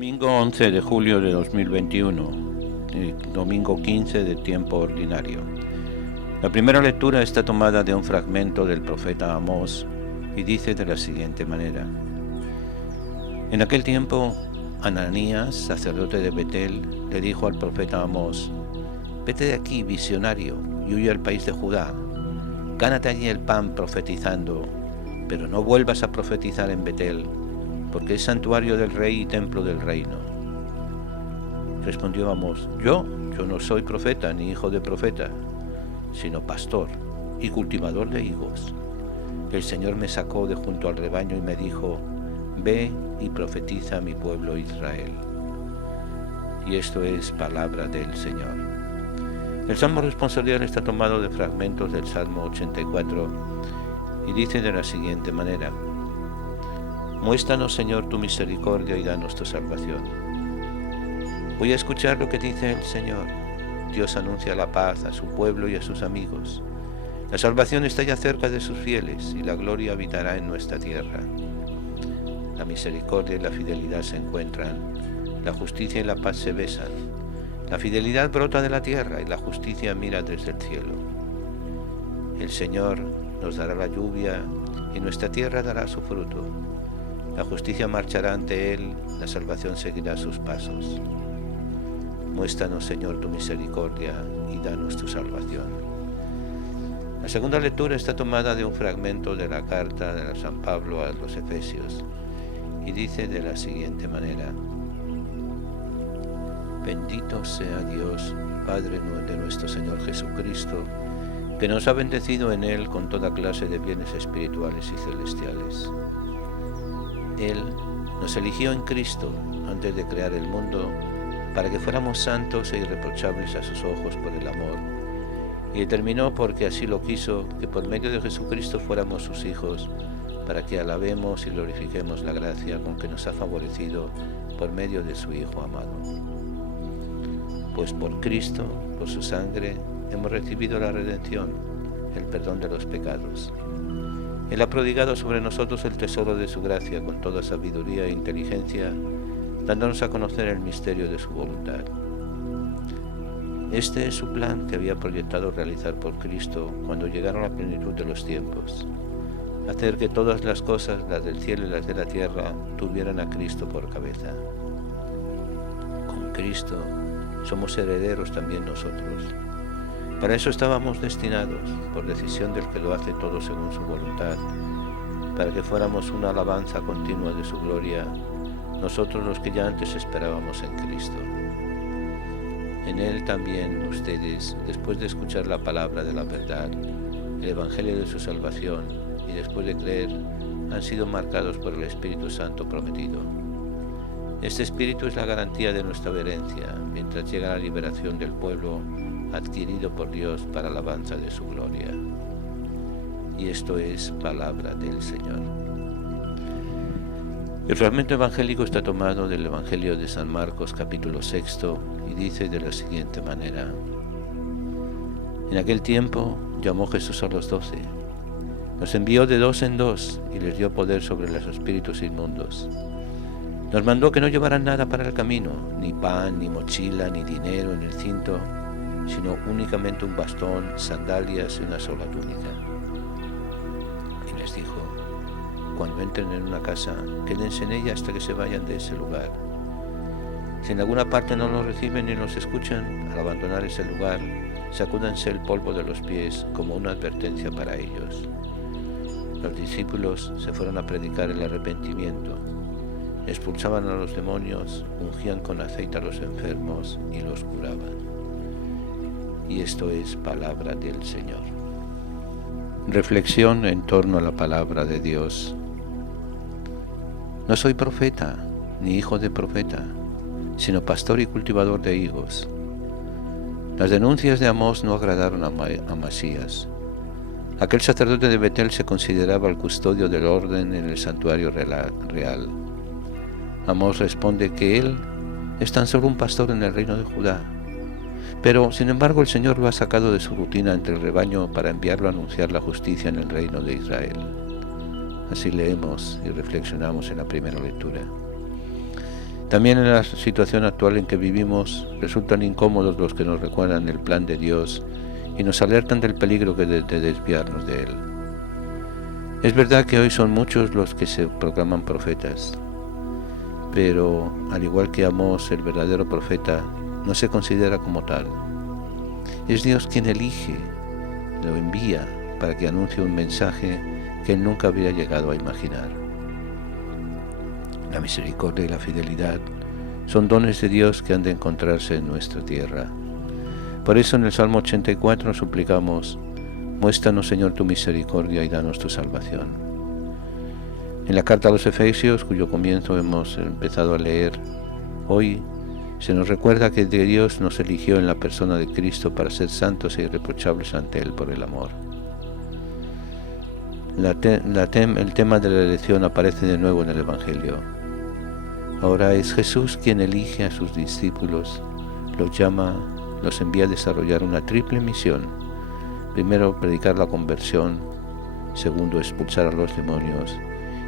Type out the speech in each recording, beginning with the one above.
Domingo 11 de julio de 2021, domingo 15 de tiempo ordinario. La primera lectura está tomada de un fragmento del profeta Amós y dice de la siguiente manera: En aquel tiempo, Ananías, sacerdote de Betel, le dijo al profeta Amós: Vete de aquí, visionario, y huye al país de Judá. Gánate allí el pan profetizando, pero no vuelvas a profetizar en Betel, porque es santuario del rey y templo del reino. Respondió Amós: Yo no soy profeta ni hijo de profeta, sino pastor y cultivador de higos. El Señor me sacó de junto al rebaño y me dijo: Ve y profetiza a mi pueblo Israel. Y esto es palabra del Señor. El Salmo responsorial está tomado de fragmentos del Salmo 84 y dice de la siguiente manera: Muéstranos, Señor, tu misericordia y danos tu salvación. Voy a escuchar lo que dice el Señor. Dios anuncia la paz a su pueblo y a sus amigos. La salvación está ya cerca de sus fieles y la gloria habitará en nuestra tierra. La misericordia y la fidelidad se encuentran, la justicia y la paz se besan. La fidelidad brota de la tierra y la justicia mira desde el cielo. El Señor nos dará la lluvia y nuestra tierra dará su fruto. La justicia marchará ante él, la salvación seguirá sus pasos. Muéstranos, Señor, tu misericordia y danos tu salvación. La segunda lectura está tomada de un fragmento de la carta de San Pablo a los Efesios y dice de la siguiente manera: Bendito sea Dios, Padre de nuestro Señor Jesucristo, que nos ha bendecido en Él con toda clase de bienes espirituales y celestiales. Él nos eligió en Cristo antes de crear el mundo para que fuéramos santos e irreprochables a sus ojos por el amor, y determinó, porque así lo quiso, que por medio de Jesucristo fuéramos sus hijos, para que alabemos y glorifiquemos la gracia con que nos ha favorecido por medio de su Hijo amado. Pues por Cristo, por su sangre, hemos recibido la redención, el perdón de los pecados. Él ha prodigado sobre nosotros el tesoro de su gracia con toda sabiduría e inteligencia, dándonos a conocer el misterio de su voluntad. Este es su plan que había proyectado realizar por Cristo cuando llegaron a la plenitud de los tiempos: hacer que todas las cosas, las del cielo y las de la tierra, tuvieran a Cristo por cabeza. Con Cristo somos herederos también nosotros. Para eso estábamos destinados, por decisión del que lo hace todo según su voluntad, para que fuéramos una alabanza continua de su gloria, nosotros los que ya antes esperábamos en Cristo. En Él también ustedes, después de escuchar la palabra de la verdad, el Evangelio de su salvación, y después de creer, han sido marcados por el Espíritu Santo prometido. Este Espíritu es la garantía de nuestra herencia, mientras llega la liberación del pueblo adquirido por Dios para alabanza de su gloria. Y esto es palabra del Señor. El fragmento evangélico está tomado del Evangelio de San Marcos, capítulo 6, y dice de la siguiente manera: En aquel tiempo llamó Jesús a los 12, los envió de dos en dos y les dio poder sobre los espíritus inmundos. Nos mandó que no llevaran nada para el camino, ni pan, ni mochila, ni dinero en el cinto, sino únicamente un bastón, sandalias y una sola túnica. Y les dijo: Cuando entren en una casa, quédense en ella hasta que se vayan de ese lugar. Si en alguna parte no los reciben ni los escuchan, al abandonar ese lugar, sacúdanse el polvo de los pies como una advertencia para ellos. Los discípulos se fueron a predicar el arrepentimiento, expulsaban a los demonios, ungían con aceite a los enfermos y los curaban. Y esto es palabra del Señor. Reflexión en torno a la palabra de Dios. No soy profeta, ni hijo de profeta, sino pastor y cultivador de higos. Las denuncias de Amós no agradaron a Masías. Aquel sacerdote de Betel se consideraba el custodio del orden en el santuario real. Amós responde que él es tan solo un pastor en el reino de Judá. Pero, sin embargo, el Señor lo ha sacado de su rutina entre el rebaño para enviarlo a anunciar la justicia en el reino de Israel. Así leemos y reflexionamos en la primera lectura. También en la situación actual en que vivimos resultan incómodos los que nos recuerdan el plan de Dios y nos alertan del peligro de desviarnos de Él. Es verdad que hoy son muchos los que se proclaman profetas, pero al igual que Amós, el verdadero profeta, no se considera como tal. Es Dios quien elige, lo envía para que anuncie un mensaje que él nunca habría llegado a imaginar. La misericordia y la fidelidad son dones de Dios que han de encontrarse en nuestra tierra. Por eso en el Salmo 84 suplicamos: muéstranos, Señor, tu misericordia y danos tu salvación. En la carta a los Efesios, cuyo comienzo hemos empezado a leer hoy, se nos recuerda que Dios nos eligió en la persona de Cristo para ser santos e irreprochables ante Él por el amor. El tema de la elección aparece de nuevo en el Evangelio. Ahora es Jesús quien elige a sus discípulos, los llama, los envía a desarrollar una triple misión. Primero, predicar la conversión. Segundo, expulsar a los demonios.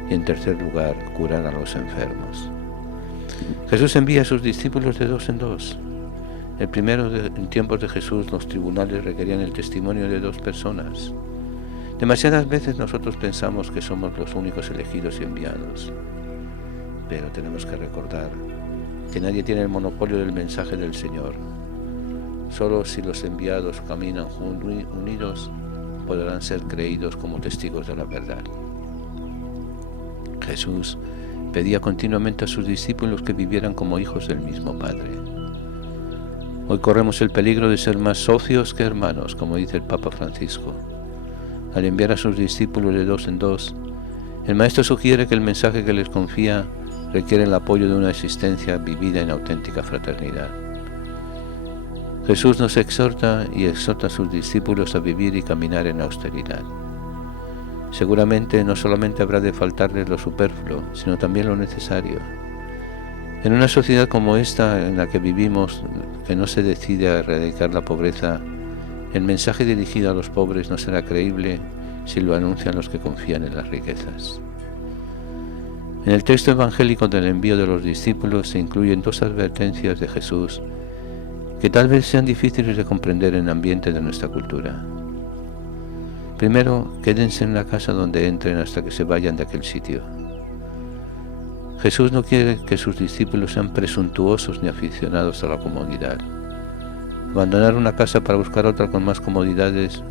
Y en tercer lugar, curar a los enfermos. Jesús envía a sus discípulos de dos en dos. El primero, en tiempos de Jesús, los tribunales requerían el testimonio de dos personas. Demasiadas veces nosotros pensamos que somos los únicos elegidos y enviados, pero tenemos que recordar que nadie tiene el monopolio del mensaje del Señor. Solo si los enviados caminan unidos podrán ser creídos como testigos de la verdad. Jesús pedía continuamente a sus discípulos que vivieran como hijos del mismo Padre. Hoy corremos el peligro de ser más socios que hermanos, como dice el Papa Francisco. Al enviar a sus discípulos de dos en dos, el Maestro sugiere que el mensaje que les confía requiere el apoyo de una existencia vivida en auténtica fraternidad. Jesús nos exhorta y exhorta a sus discípulos a vivir y caminar en austeridad. Seguramente no solamente habrá de faltarles lo superfluo, sino también lo necesario. En una sociedad como esta en la que vivimos, que no se decide a erradicar la pobreza, el mensaje dirigido a los pobres no será creíble si lo anuncian los que confían en las riquezas. En el texto evangélico del envío de los discípulos se incluyen dos advertencias de Jesús que tal vez sean difíciles de comprender en el ambiente de nuestra cultura. Primero, quédense en la casa donde entren hasta que se vayan de aquel sitio. Jesús no quiere que sus discípulos sean presuntuosos ni aficionados a la comodidad. Abandonar una casa para buscar otra con más comodidades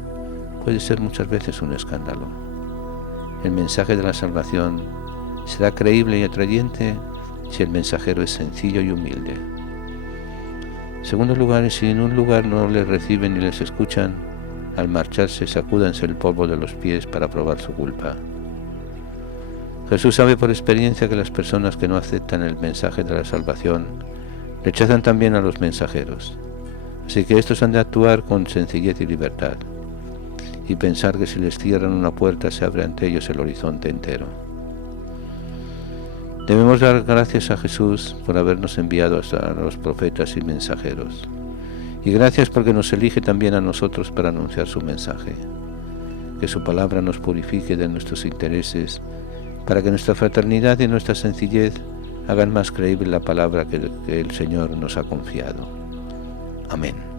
puede ser muchas veces un escándalo. El mensaje de la salvación será creíble y atrayente si el mensajero es sencillo y humilde. En segundo lugar, si en un lugar no les reciben ni les escuchan, al marcharse sacúdanse el polvo de los pies para probar su culpa. Jesús sabe por experiencia que las personas que no aceptan el mensaje de la salvación rechazan también a los mensajeros. Así que estos han de actuar con sencillez y libertad, y pensar que si les cierran una puerta se abre ante ellos el horizonte entero. Debemos dar gracias a Jesús por habernos enviado a los profetas y mensajeros, y gracias porque nos elige también a nosotros para anunciar su mensaje. Que su palabra nos purifique de nuestros intereses, para que nuestra fraternidad y nuestra sencillez hagan más creíble la palabra que el Señor nos ha confiado. Amén.